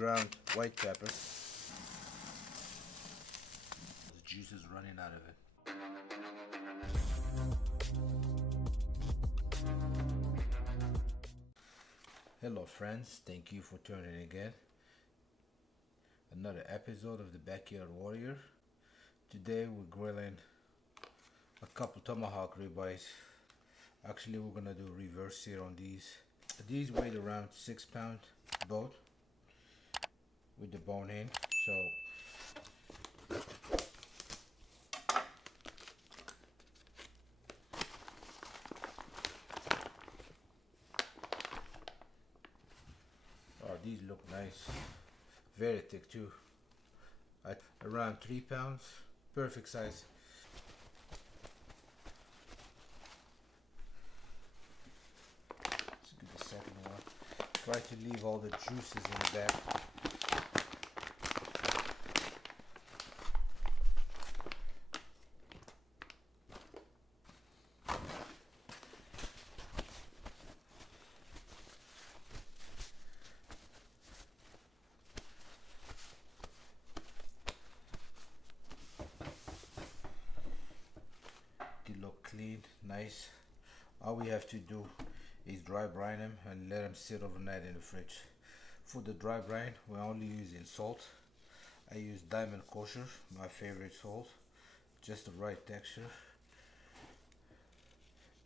ground white pepper. The juice is running out of it. Hello friends, thank you for tuning again. Another episode of the Backyard Warrior. Today we're grilling a couple Tomahawk ribeyes. Actually we're gonna do reverse sear on these. These weigh around 6 pounds both with the bone in. So these look nice, very thick too. At around 3 pounds, perfect size. Let's do the second one. Try to leave all the juices in the back. They look clean, nice. All we have to do is dry brine them and let them sit overnight in the fridge. For the dry brine, we're only using salt. I use Diamond Kosher, my favorite salt, just the right texture.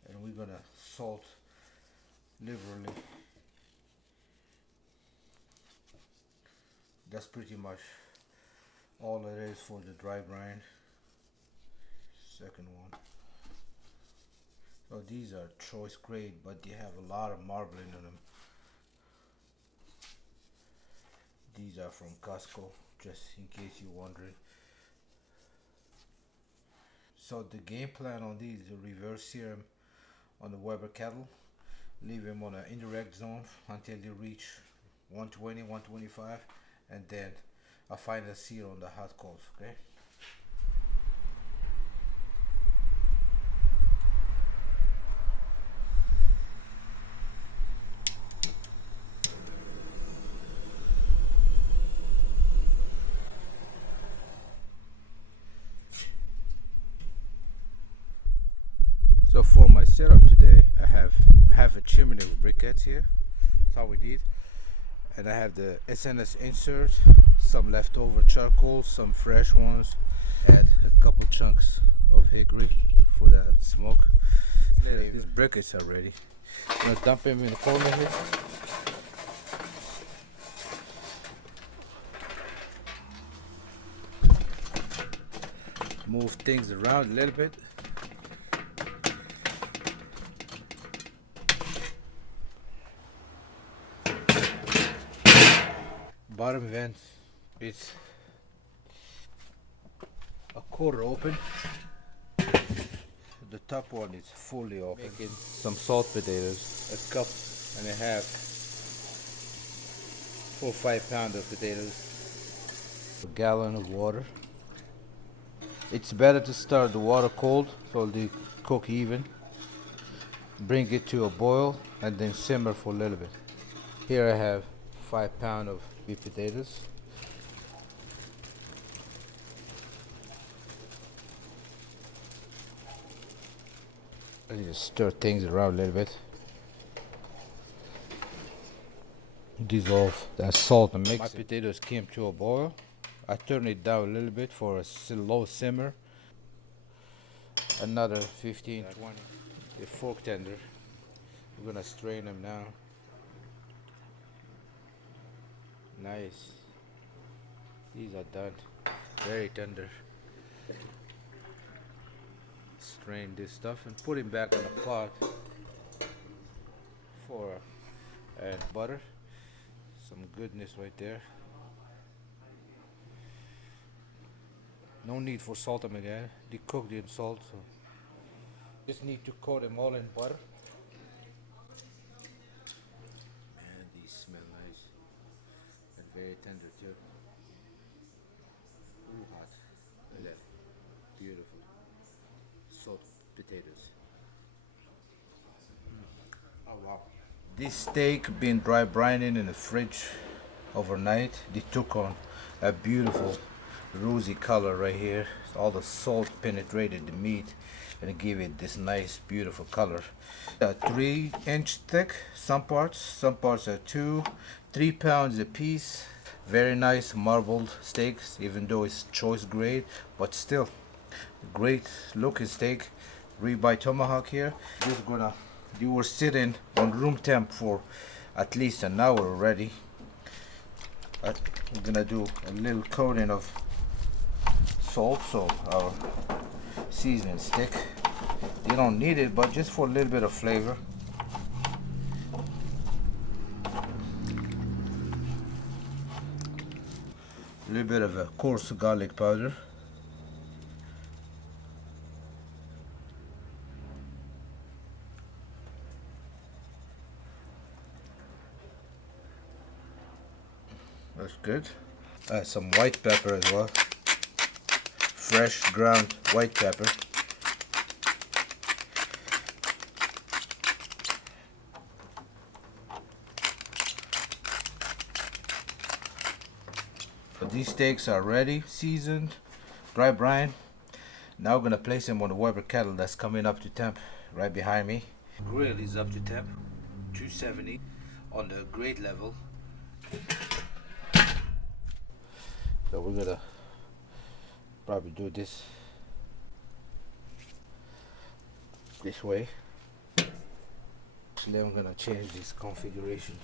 And we're gonna salt liberally. That's pretty much all it is for the dry brine. Second one. So these are choice grade, but they have a lot of marbling in them. These are from Costco, just in case you're wondering. So the game plan on these is to reverse sear them on the Weber kettle, leave them on an indirect zone until they reach 120, 125, and then I find a sear on the hot coals, okay? So for my setup today, I have half a chimney with briquettes here. That's all we need. And I have the SNS inserts, some leftover charcoal, some fresh ones. Add a couple chunks of hickory for that smoke. These briquettes are ready. I'm gonna dump them in the corner here. Move things around a little bit. Bottom vent is a quarter open. The top one is fully open. Making some salt potatoes, a cup and a half, 4 or 5 pounds of potatoes, a gallon of water. It's better to start the water cold so they cook even. Bring it to a boil and then simmer for a little bit. Here I have 5 pounds of beef potatoes. I just stir things around a little bit. Dissolve that salt and mix. My potatoes came to a boil. I turn it down a little bit for a low simmer. Another 15, 20. A fork tender. We're gonna strain them now. Nice. These are done. Very tender. Strain this stuff and put it back in a pot for butter. Some goodness right there. No need for salt them again. They cooked in salt. So just need to coat them all in butter. Man, these smell nice. And very tender too. Ooh, hot. Look at that. Beautiful. Salt potatoes. Oh wow. This steak been dry brining in the fridge overnight. They took on a beautiful rosy color right here. All the salt penetrated the meat and it gave it this nice beautiful color. 3-inch thick, some parts are 2-3 pounds a piece. Very nice marbled steaks, even though it's choice grade, but still great looking steak. Ribeye Tomahawk here. You were sitting on room temp for at least an hour already. I'm gonna do a little coating of salt, so our seasoning stick. You don't need it, but just for a little bit of flavor. A little bit of a coarse garlic powder. That's good. Add some white pepper as well. Fresh ground white pepper. So these steaks are ready, seasoned, dry brine. Now I'm gonna place them on the Weber kettle that's coming up to temp right behind me. Grill is up to temp, 270 on the grade level. So we're gonna probably do this way. Then I'm gonna change this configuration.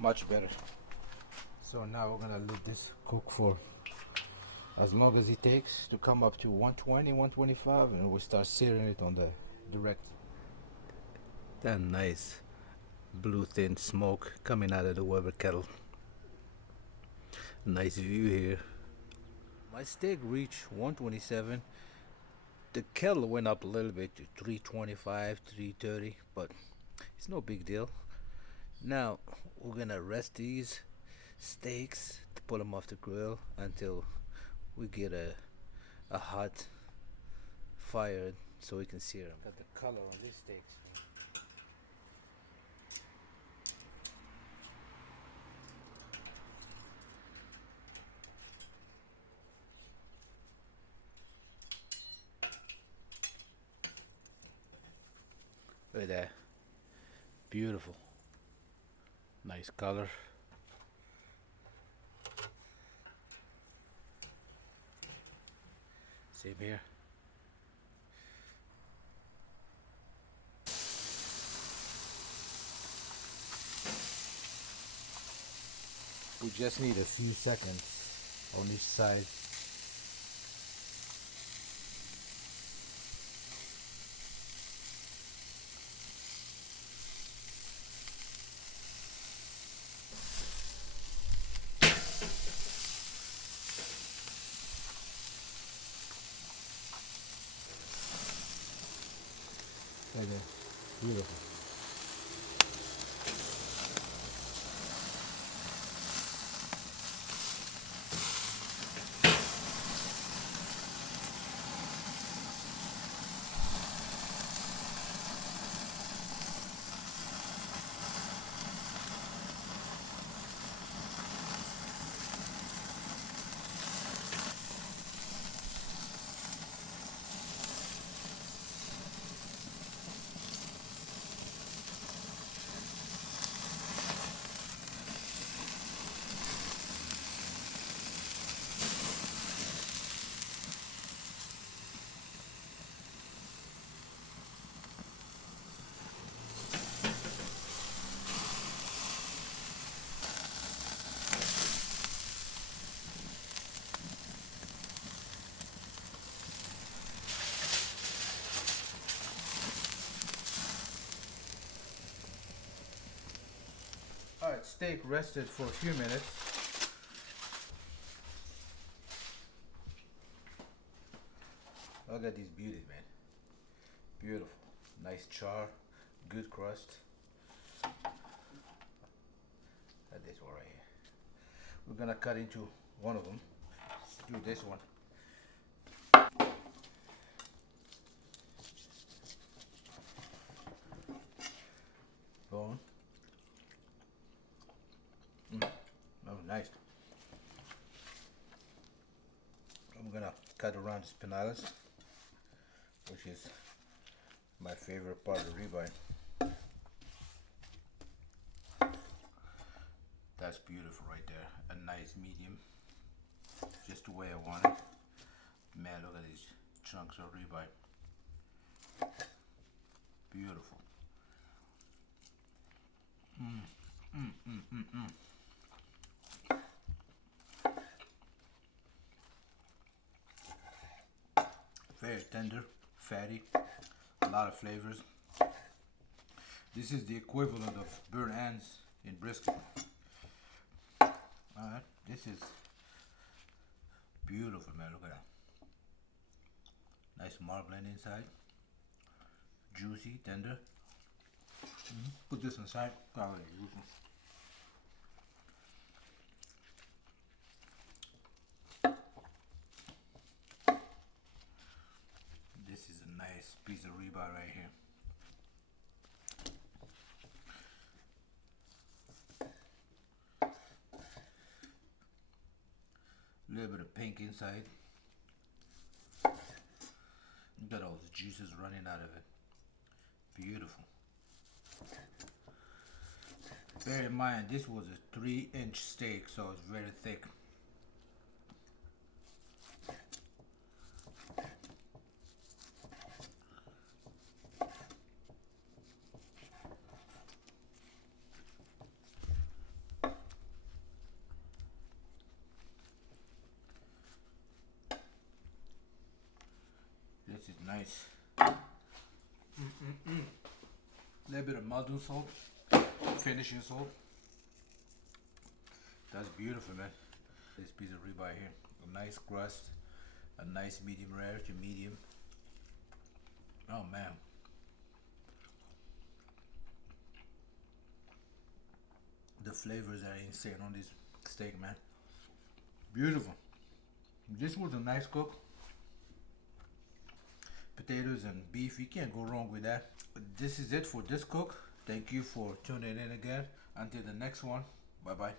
Much better. So now we're gonna let this cook for as long as it takes to come up to 120, 125, and we'll start searing it on the direct. That nice blue thin smoke coming out of the Weber kettle. Nice view here. My steak reached 127. The kettle went up a little bit to 325, 330, but it's no big deal. Now we're gonna rest these steaks to pull them off the grill until we get a hot fire so we can sear them. Got the color on these steaks. Look at that. Beautiful. Nice color. Same here. We just need a few seconds on each side. Right there. Beautiful. steak rested for a few minutes. Look at these beauties, man. Beautiful. Nice char. Good crust. At this one right here. We're gonna cut into one of them. Do this one. Bone. Oh, nice. I'm gonna cut around the spinalis, which is my favorite part of ribeye. That's beautiful right there. A nice medium, just the way I want it. Man, look at these chunks of ribeye. Beautiful. Very tender, fatty, a lot of flavors. This is the equivalent of burnt ends in brisket. Alright, this is beautiful, man. Look at that. Nice marbling inside. Juicy, tender. Put this inside. This is a nice piece of ribeye right here. A little bit of pink inside. Got all the juices running out of it. Beautiful. Bear in mind, this was a 3-inch steak, so it's very thick. This is nice. Little bit of mustard salt, finishing salt. That's beautiful, man. This piece of ribeye here, a nice crust, a nice medium rare to medium. Oh man. The flavors are insane on this steak, man. Beautiful. This was a nice cook. Potatoes and beef, you can't go wrong with that. This is it for this cook. Thank you for tuning in again. Until the next one, bye bye.